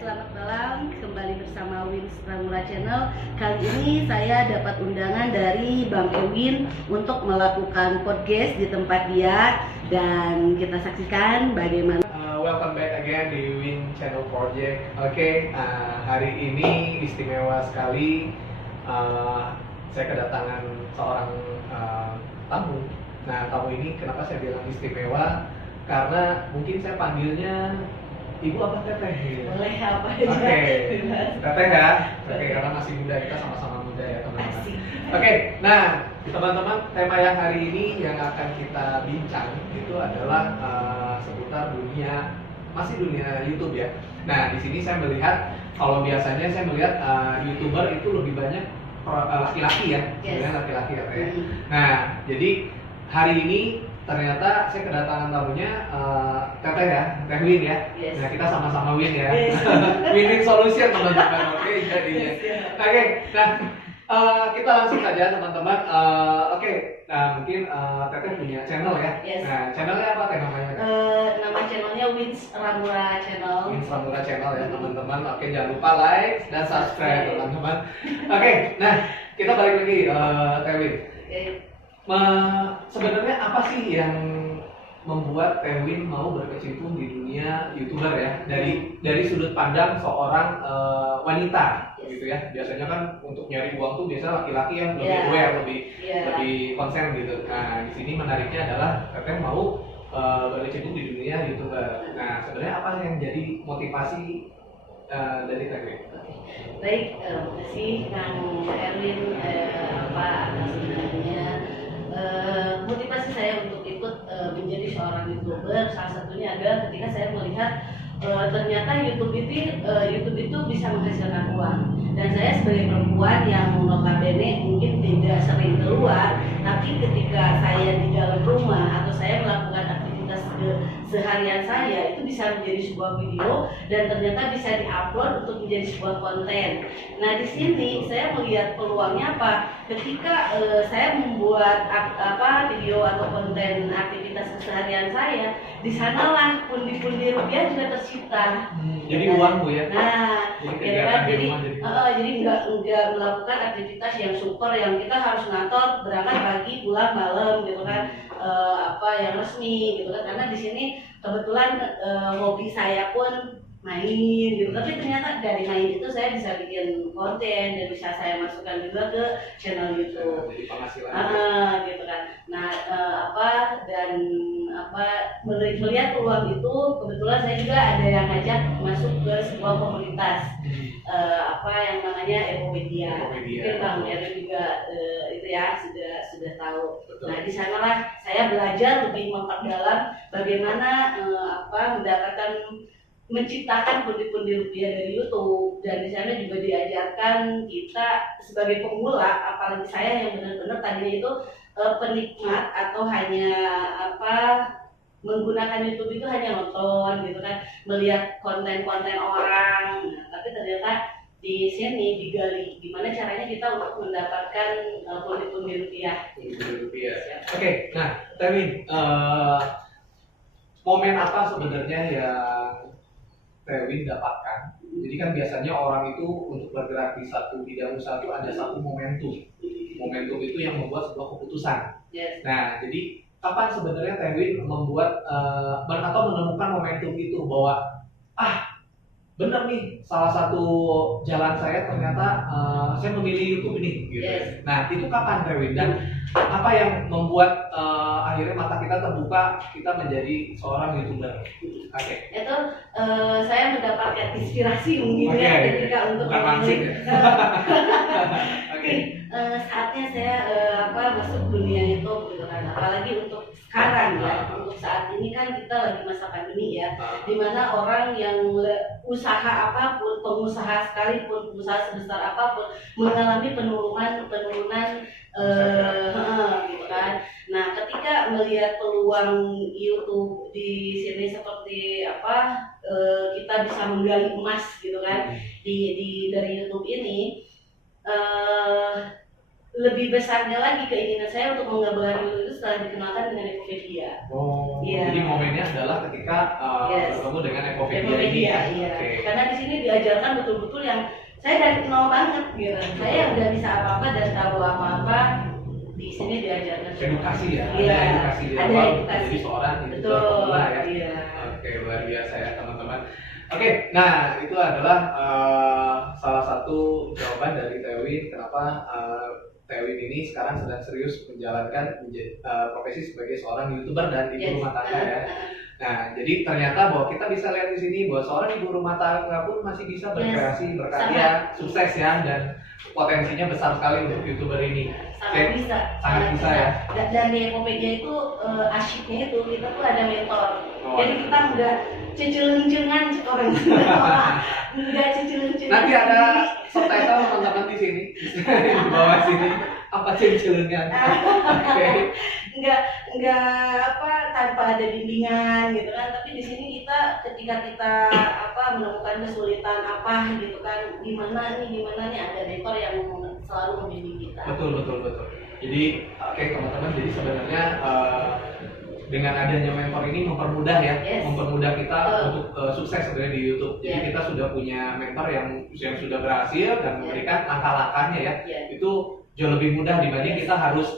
Selamat malam, kembali bersama Wins Pramula Channel. Kali ini saya dapat undangan dari Bang Ewin untuk melakukan podcast di tempat dia, dan kita saksikan bagaimana. Welcome back again di Win Channel Project. Oke, hari ini istimewa sekali. Saya kedatangan seorang tamu. Nah, tamu ini kenapa saya bilang istimewa? Karena mungkin saya panggilnya Ibu apa Teteh? Boleh apa aja. Oke, Teteh ya. Oke, karena masih muda, kita sama-sama muda ya teman-teman. Oke, nah teman-teman, tema yang hari ini yang akan kita bincang itu adalah seputar dunia YouTube ya. Nah, di sini saya melihat, kalau biasanya saya melihat YouTuber itu lebih banyak laki-laki ya, sebenarnya laki-laki ya. Nah, jadi hari ini ternyata saya kedatangan tamunya Teteh ya, Teh Win ya. Nah, kita sama-sama Win ya. Win solution teman-teman. Oke, jadinya. Oke, nah kita langsung saja teman-teman. Oke, nah mungkin Teteh punya channel ya. Nah, channelnya apa Teh namanya? Nama channelnya Wins Pramula Channel. Wins Pramula Channel ya teman-teman. Oke, jangan lupa like dan subscribe teman-teman. Oke, nah kita balik lagi Teh Win. Sebenarnya apa sih yang membuat Teh Win mau berkecimpung di dunia YouTuber ya, dari sudut pandang seorang wanita gitu ya. Biasanya kan untuk nyari uang tuh biasa laki-laki yang lebih aware, lebih konsen gitu. Nah, di sini menariknya adalah Teteh mau berkecimpung di dunia YouTuber. Nah, sebenarnya apa yang jadi motivasi dari Teh Win? Baik, terima kasih Kang Erwin. Sebenarnya motivasi saya untuk ikut menjadi seorang YouTuber salah satunya adalah ketika saya melihat ternyata YouTube itu bisa menghasilkan uang, dan saya sebagai perempuan yang notabene mungkin tidak sering keluar, tapi ketika saya di dalam rumah atau saya melakukan aktivitas seharian saya itu bisa menjadi sebuah video dan ternyata bisa diupload untuk menjadi sebuah konten. Nah, di sini saya melihat peluangnya apa? Ketika saya membuat video atau konten aktivitas keseharian saya, di sanalah pundi-pundi rupiah juga tercipta. Jadi uang Bu ya. Nah, jadi nggak melakukan aktivitas yang super yang kita harus ngatur berangkat pagi pulang malam gitu kan, yang resmi gitu kan, karena di sini kebetulan hobi saya pun main gitu, tapi ternyata dari main itu saya bisa bikin konten dan bisa saya masukkan juga ke channel YouTube. Jadi penghasilan. Gitu kan. Nah, melihat peluang itu, kebetulan saya juga ada yang ngajak masuk ke sebuah komunitas yang namanya Ekopedia. Mungkin Bang Erwin juga itu ya sudah tahu. Betul. Nah, di sanalah saya belajar lebih memperdalam bagaimana menciptakan pundi-pundi rupiah dari YouTube, dan di sana juga diajarkan kita sebagai pemula, apalagi saya yang benar-benar tadinya itu penikmat atau hanya menggunakan YouTube itu hanya nonton gitu kan, melihat konten-konten orang. Nah, tapi ternyata di sini digali gimana caranya kita untuk mendapatkan pundi-pundi rupiah. Oke, nah Teh Win, momen apa sebenarnya yang Teh Win dapatkan? Jadi kan biasanya orang itu untuk bergerak di satu bidang usaha itu ada satu momentum. Momentum itu yang membuat sebuah keputusan. Nah, jadi kapan sebenarnya Teh Win membuat atau menemukan momentum itu bahwa bener nih, salah satu jalan saya ternyata saya memilih YouTube ini gitu. Nah, itu kapan Teh Win, dan apa yang membuat akhirnya mata kita terbuka, kita menjadi seorang YouTuber? Oke. Itu saya mendapatkan inspirasi mungkin ketika untuk saatnya saya masuk dunia YouTube gitu kan, apalagi untuk sekarang ya, untuk saat ini kan kita lagi masa pandemi ya, dimana orang yang usaha apapun, pengusaha sekalipun, pengusaha sebesar apapun mengalami penurunan gitu kan. Nah, ketika melihat peluang YouTube di sini seperti kita bisa menggali emas gitu kan dari YouTube ini, lebih besarnya lagi keinginan saya untuk mengembangkan itu setelah dikenalkan dengan Ekopedia. Jadi momennya adalah ketika bertemu dengan Ekopedia ini. Iya. Okay. Karena di sini diajarkan betul-betul yang saya dari nol banget gitu. Saya nggak bisa apa-apa dan tahu apa-apa di sini diajarkan. Edukasi ya, Iya, ada edukasi di ada awal edukasi. jadi seorang Betul, pemula ya. iya. Oke, luar biasa ya teman-teman. Oke, nah itu adalah salah satu jawaban dari Tewin kenapa Tewin ini sekarang sedang serius menjalankan profesi sebagai seorang YouTuber dan ibu rumah tangga ya. Nah, jadi ternyata bahwa kita bisa lihat di sini bahwa seorang ibu rumah tangga pun masih bisa berkreasi, berkarya, sukses ya, dan potensinya besar sekali untuk YouTuber ini. Sangat bisa, sangat bisa ya. Dan di Ekopedia itu asyiknya itu kita tuh ada mentor. Oh, jadi kita nggak cecil-lencengan orang nggak cecil-lencengan. Nanti ada subtitle teman-teman di sini di bawah sini apa cecil-lencengan. Oke. Nggak apa tanpa ada bimbingan gitu kan. Tapi di sini kita ketika kita menemukan kesulitan apa gitu kan, gimana nih ada mentor yang selalu membimbing kita. Betul. Jadi oke teman-teman, jadi sebenarnya dengan adanya mentor ini mempermudah ya, mempermudah kita untuk sukses sebenarnya di YouTube. Jadi kita sudah punya mentor yang sudah berhasil dan memberikan langkah-langkahnya ya. Itu jauh lebih mudah dibanding kita harus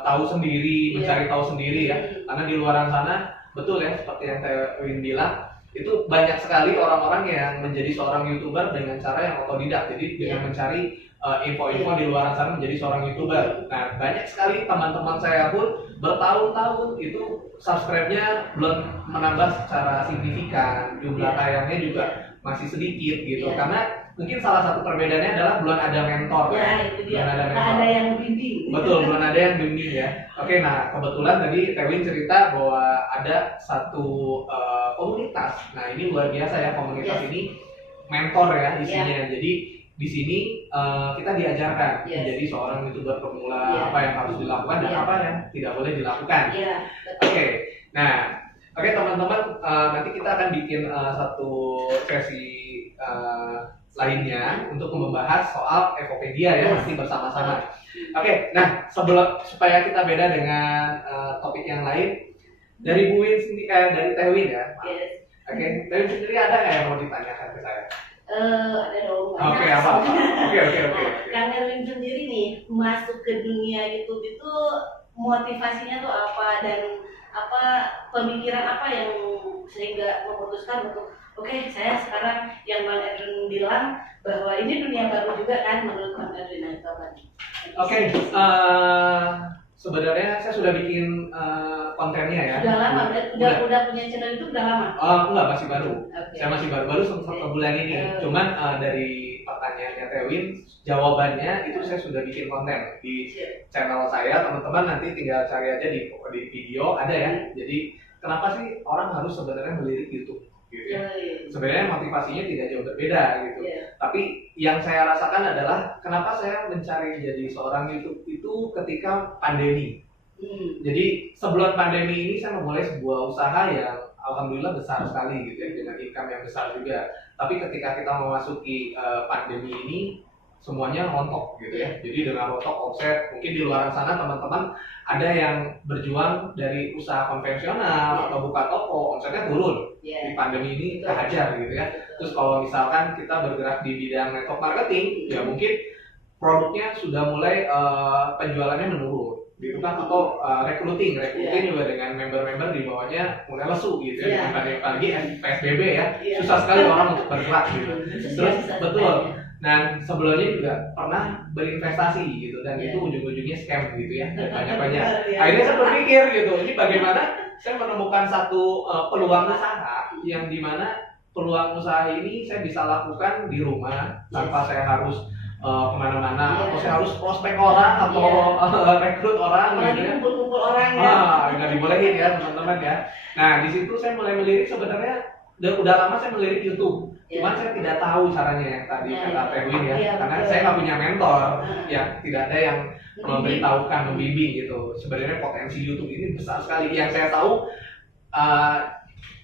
tahu sendiri, mencari tahu sendiri ya. Karena di luaran sana betul ya seperti yang Tewin bilang, itu banyak sekali orang-orang yang menjadi seorang YouTuber dengan cara yang otodidak. Jadi dengan mencari info-info di luar sana menjadi seorang YouTuber. Nah, banyak sekali teman-teman saya pun bertahun-tahun itu subscribe-nya belum menambah secara signifikan, jumlah tayangnya juga masih sedikit gitu. Karena mungkin salah satu perbedaannya adalah belum ada mentor. Itu dia. Belum ada mentor. Ada yang bimbing. Betul, belum ada yang bimbing ya. Oke, nah kebetulan tadi Tewin cerita bahwa ada satu komunitas. Nah, ini luar biasa ya komunitas ini, mentor ya isinya. Jadi di sini kita diajarkan menjadi seorang YouTuber pemula, apa yang harus dilakukan dan apa yang tidak boleh dilakukan. Oke, nah teman-teman, nanti kita akan bikin satu sesi lainnya untuk membahas soal Ekopedia ya, nanti bersama-sama. Oke, nah supaya kita beda dengan topik yang lain, dari Bu Win sendiri, dari Tewin ya. Oke, Tewin sendiri ada nggak yang mau ditanyakan ke saya? Ada dong. Oke, apa? Oke. Kang Erwin sendiri nih masuk ke dunia YouTube itu motivasinya tuh apa dan pemikiran apa yang sehingga memutuskan untuk saya sekarang yang Bang Erwin bilang bahwa ini dunia baru juga kan menurut Bang Erwin itu apa? Oke, sebenarnya saya sudah bikin kontennya ya. Sudah lama, udah punya channel itu udah lama? Enggak, masih baru. Saya masih baru satu bulan ini. Cuman dari pertanyaannya Tewin, jawabannya itu saya sudah bikin konten di channel saya. Teman-teman nanti tinggal cari aja di video ada ya. Jadi kenapa sih orang harus sebenarnya melirik YouTube? Gitu ya. Sebenarnya motivasinya tidak jauh berbeda gitu. Tapi yang saya rasakan adalah kenapa saya mencari jadi seorang YouTube itu ketika pandemi. Jadi sebelum pandemi ini saya memulai sebuah usaha yang alhamdulillah besar sekali gitu ya, dengan income yang besar juga. Tapi ketika kita memasuki pandemi ini semuanya rontok gitu ya. Jadi dengan rontok omset, mungkin di luar sana teman-teman ada yang berjuang dari usaha konvensional atau buka toko, omsetnya turun. Di pandemi ini kehajar gitu ya. Terus kalau misalkan kita bergerak di bidang network marketing, ya mungkin produknya sudah mulai penjualannya menurun gitu kan, atau recruiting juga dengan member-member di bawahnya mulai lesu gitu ya, apalagi PSBB ya, susah sekali orang untuk bergerak gitu. Terus betul. Dan sebelumnya juga pernah berinvestasi gitu, dan itu ujung-ujungnya scam gitu ya, dan banyak-banyak. Akhirnya saya berpikir gitu, ini bagaimana saya menemukan satu peluang usaha yang dimana peluang usaha ini saya bisa lakukan di rumah tanpa saya harus kemana-mana, atau saya harus prospek orang atau rekrut orang gitu ya. Kumpul-kumpul orang ya. Nggak dibolehin ya teman-teman ya. Nah di situ saya mulai melirik, sebenarnya udah lama saya melirik YouTube. Cuman saya tidak tahu caranya yang tadi kata Tewin ya, karena saya nggak punya mentor, ya tidak ada yang memberitahukan, membimbing gitu. Sebenarnya potensi YouTube ini besar sekali. Yang saya tahu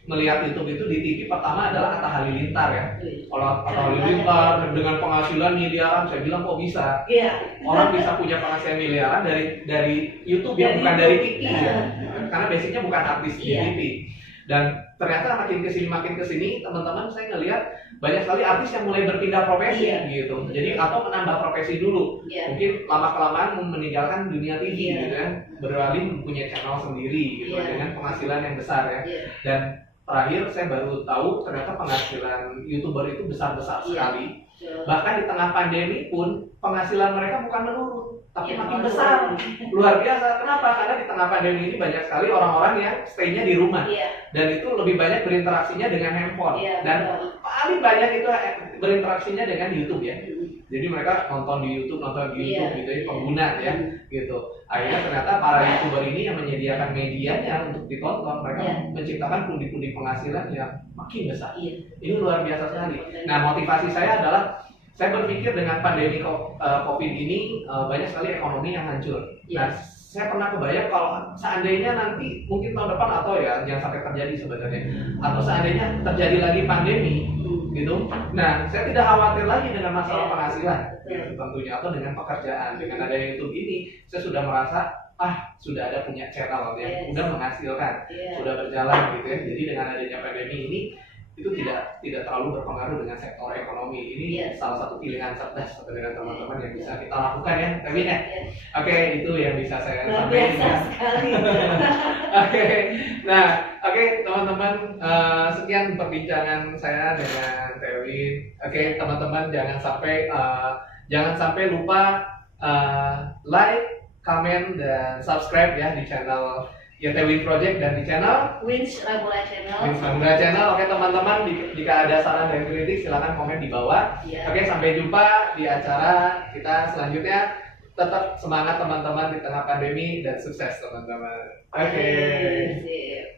melihat YouTube itu di TV pertama adalah Atta Halilintar ya. Kalau Atta Halilintar dengan penghasilan miliaran, saya bilang kok bisa? Orang bisa punya penghasilan miliaran dari YouTube yang bukan dari TV ya. Karena basicnya bukan artis di TV. Dan ternyata makin kesini teman-teman saya ngelihat banyak sekali artis yang mulai berpindah profesi Iya. gitu. Jadi atau menambah profesi dulu. Iya. Mungkin lama-kelamaan meninggalkan dunia TV Iya. gitu kan, beralih punya channel sendiri gitu Iya. dengan penghasilan yang besar ya. Iya. Dan terakhir saya baru tahu ternyata penghasilan YouTuber itu besar-besar Iya. sekali. So, Bahkan di tengah pandemi pun penghasilan mereka bukan menurun, tapi Iya, makin malah besar. turun. Luar biasa. Kenapa? Karena di tengah pandemi ini banyak sekali orang-orang yang stay-nya di rumah. Iya. Dan itu lebih banyak berinteraksinya dengan handphone. Iya, Dan betul. paling banyak itu berinteraksinya dengan YouTube ya. Mm. Jadi mereka nonton di YouTube Iya. gitu ya, pengguna ya, gitu. Akhirnya ternyata para YouTuber ini yang menyediakan medianya untuk ditonton, mereka Iya. menciptakan pundi-pundi penghasilan yang makin besar. Iya. Ini luar biasa sekali. Nah, motivasi saya adalah saya berpikir dengan pandemi COVID ini banyak sekali ekonomi yang hancur. Nah, Iya. saya pernah kebayang kalau seandainya nanti mungkin tahun depan atau ya jangan sampai terjadi sebenarnya, atau seandainya terjadi lagi pandemi Mm. gitu. Nah, saya tidak khawatir lagi dengan masalah Iya. penghasilan Betul. gitu, tentunya, atau dengan pekerjaan. Dengan adanya YouTube ini, saya sudah merasa sudah ada punya channel yang Yes. udah menghasilkan, Iya. sudah berjalan gitu ya. Jadi dengan adanya pandemi ini itu tidak terlalu berpengaruh dengan sektor ekonomi. Ini Yes. salah satu pilihan cerdas dengan teman-teman yang bisa kita lakukan ya, Kevin ya. Iya. Oke, itu yang bisa saya Luar sampaikan. biasa sekali. Oke, nah, oke teman-teman, sekian perbincangan saya dengan Tewin. Oke, teman-teman jangan sampai lupa like, comment, dan subscribe ya di channel Tewin Project dan di channel Winch Ramula Channel. Wins Bangga Channel. Oke teman-teman, jika ada saran dan kritik silakan komen di bawah. Iya. Oke, sampai jumpa di acara kita selanjutnya. Tetap semangat teman-teman di tengah pandemi dan sukses teman-teman. Oke. Sip.